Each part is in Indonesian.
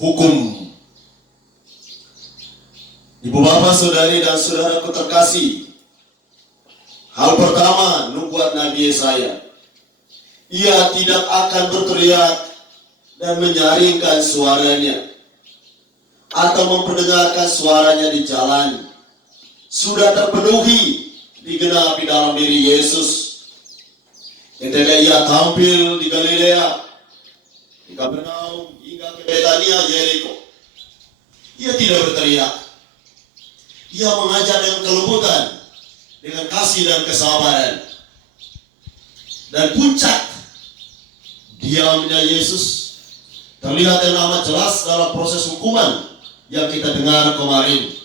hukum. Ibu bapak, saudari dan saudaraku terkasih, hal pertama nubuat Nabi Yesaya, ia tidak akan berteriak dan menyaringkan suaranya atau memperdengarkan suaranya di jalan. Sudah terpenuhi, digenapi dalam diri Yesus ketika ia tampil di Galilea, di Kapernaum hingga ke Betania, Yeriko. Ia tidak berteriak, ia mengajar dengan kelembutan, dengan kasih dan kesabaran. Dan puncak diamnya Yesus terlihat yang amat jelas dalam proses hukuman yang kita dengar kemarin.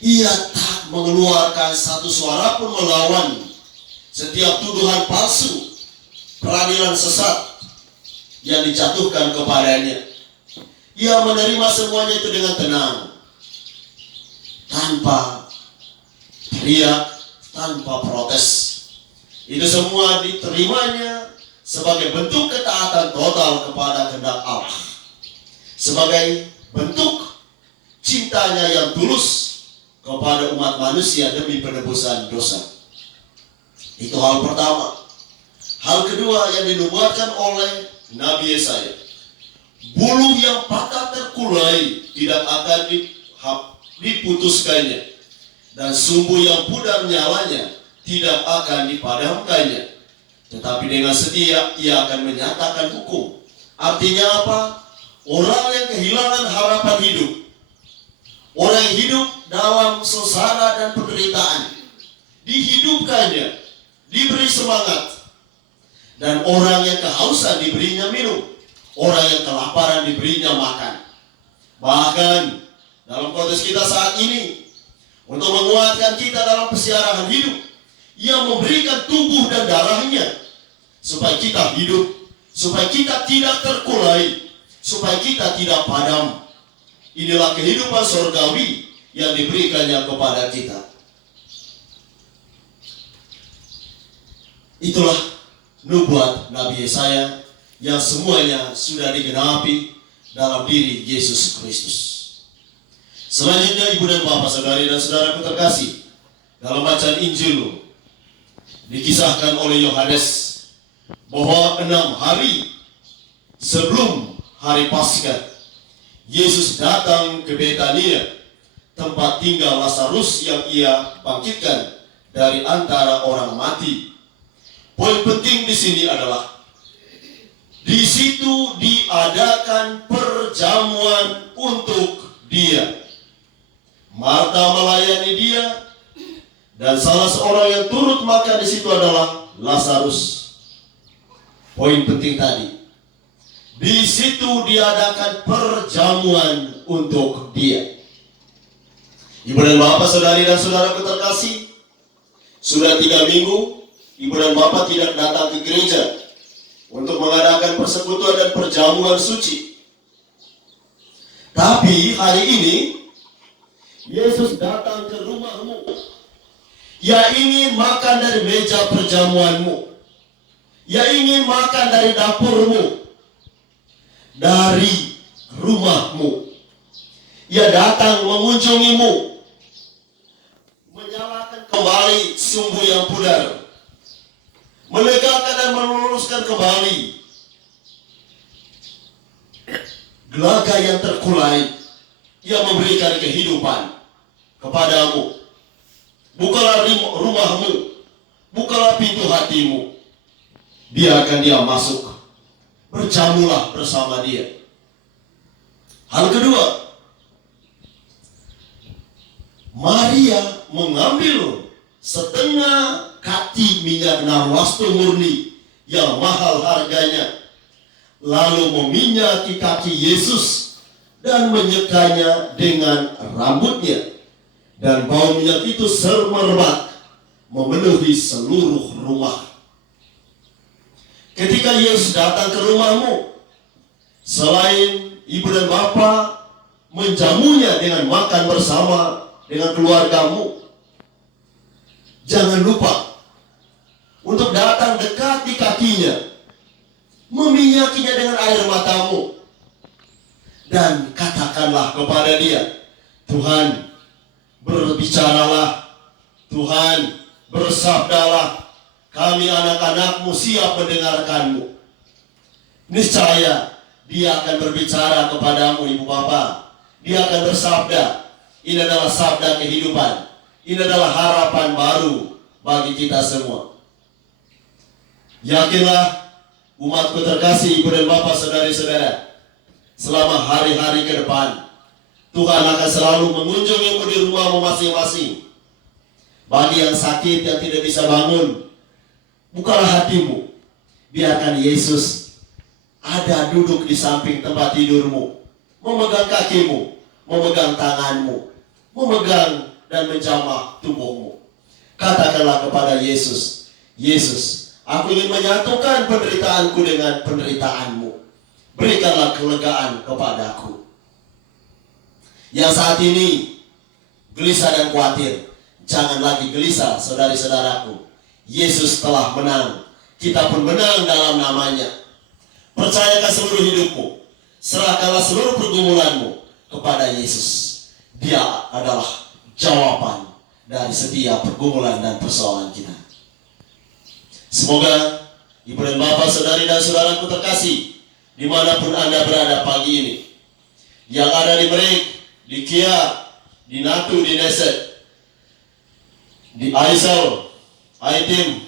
Ia tak mengeluarkan satu suara pun melawan setiap tuduhan palsu, peradilan sesat yang dijatuhkan kepadanya. Ia menerima semuanya itu dengan tenang, tanpa teriak, tanpa protes. Itu semua diterimanya sebagai bentuk ketaatan total kepada kehendak Allah, sebagai bentuk cintanya yang tulus kepada umat manusia demi penebusan dosa. Itu hal pertama. Hal kedua yang dinubuatkan oleh Nabi Yesaya, bulu yang patah terkulai tidak akan diputuskannya, dan sumbu yang pudar nyalanya tidak akan dipadamkannya. Tetapi dengan setia ia akan menyatakan hukum. Artinya apa? Orang yang kehilangan harapan hidup, orang yang hidup dalam sengsara dan penderitaan, dihidupkannya, diberi semangat. Dan orang yang kehausan diberinya minum, orang yang kelaparan diberinya makan. Bahkan dalam konteks kita saat ini, untuk menguatkan kita dalam persiaran hidup, ia memberikan tubuh dan darahnya supaya kita hidup, supaya kita tidak terkulai, supaya kita tidak padam. Inilah kehidupan surgawi yang diberikannya kepada kita. Itulah nubuat Nabi Yesaya yang semuanya sudah digenapi dalam diri Yesus Kristus. Selanjutnya, ibu dan bapak, saudari dan saudaraku terkasih, dalam bacaan Injil dikisahkan oleh Yohanes bahwa 6 hari sebelum hari Paskah, Yesus datang ke Betania, tempat tinggal Lazarus yang ia bangkitkan dari antara orang mati. Poin penting di sini adalah di situ diadakan perjamuan untuk dia. Marta melayani dia, dan salah seorang yang turut makan di situ adalah Lazarus. Poin penting tadi, di situ diadakan perjamuan untuk dia. Ibu dan bapak, saudari dan saudaraku terkasih, sudah 3 minggu ibu dan bapak tidak datang ke gereja untuk mengadakan persekutuan dan perjamuan suci. Tapi hari ini Yesus datang ke rumahmu. Ia ingin makan dari meja perjamuanmu. Ia ingin makan dari dapurmu, dari rumahmu. Ia datang mengunjungimu, menyalakan kembali sumbu yang pudar, melegakan dan meluruskan kembali gelaga yang terkulai. Ia memberikan kehidupan kepadamu. Bukalah rumahmu, bukalah pintu hatimu, biarkan dia masuk, berjamulah bersama dia. Hal kedua, Maria mengambil setengah kati minyak narwastu murni yang mahal harganya, lalu meminyaki kaki Yesus dan menyekanya dengan rambutnya, dan bau minyak itu semerbak memenuhi seluruh rumah. Ketika Yesus datang ke rumahmu, selain ibu dan bapak menjamunya dengan makan bersama dengan keluargamu, jangan lupa untuk datang dekat di kakinya, meminyakinya dengan air matamu, dan katakanlah kepada dia, Tuhan, berbicaralah, Tuhan, bersabdalah, kami anak-anakmu siap mendengarkanmu. Niscaya dia akan berbicara kepadamu, ibu bapak. Dia akan bersabda. Ini adalah sabda kehidupan. Ini adalah harapan baru bagi kita semua. Yakinlah, umatku terkasih, ibu dan bapak, saudari-saudara, selama hari-hari ke depan, Tuhan akan selalu mengunjungimu di rumahmu masing-masing. Bagi yang sakit, yang tidak bisa bangun, bukalah hatimu. Biarkan Yesus ada duduk di samping tempat tidurmu, memegang kakimu, memegang tanganmu, memegang dan menjamah tubuhmu. Katakanlah kepada Yesus, Yesus, aku ingin menyatukan penderitaanku dengan penderitaanmu. Berikanlah kelegaan kepadaku. Yang saat ini gelisah dan khawatir, jangan lagi gelisah, saudari-saudaraku. Yesus telah menang. Kita pun menang dalam namanya. Percayakan seluruh hidupmu. Serahkanlah seluruh pergumulanmu kepada Yesus. Dia adalah jawaban dari setiap pergumulan dan persoalan kita. Semoga ibu dan bapak, saudari dan saudaraku terkasih, dimanapun Anda berada pagi ini, yang ada di Merik, di Kia, di Natu, di Neset, di Aisel, Aitim,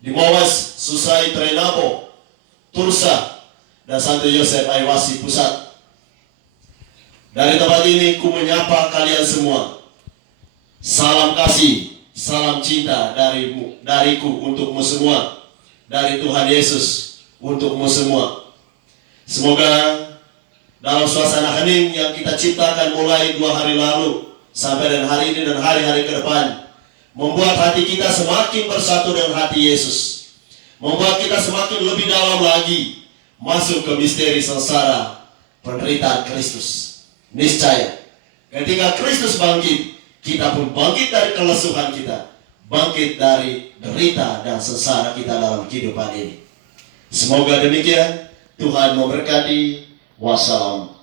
di Mawas, Susai, Trenapo, Tursa, dan Santo Yosef Aiwasi Pusat. Dari tempat ini ku menyapa kalian semua. Salam kasih, salam cinta dariku untukmu semua. Dari Tuhan Yesus untukmu semua. Semoga dalam suasana hening yang kita ciptakan mulai 2 hari lalu sampai dan hari ini dan hari-hari ke depan, membuat hati kita semakin bersatu dengan hati Yesus. Membuat kita semakin lebih dalam lagi masuk ke misteri sengsara penderitaan Kristus. Niscaya ketika Kristus bangkit, kita pun bangkit dari kelesuhan kita, bangkit dari derita dan sengsara kita dalam kehidupan ini. Semoga demikian. Tuhan memberkati. Wassalam.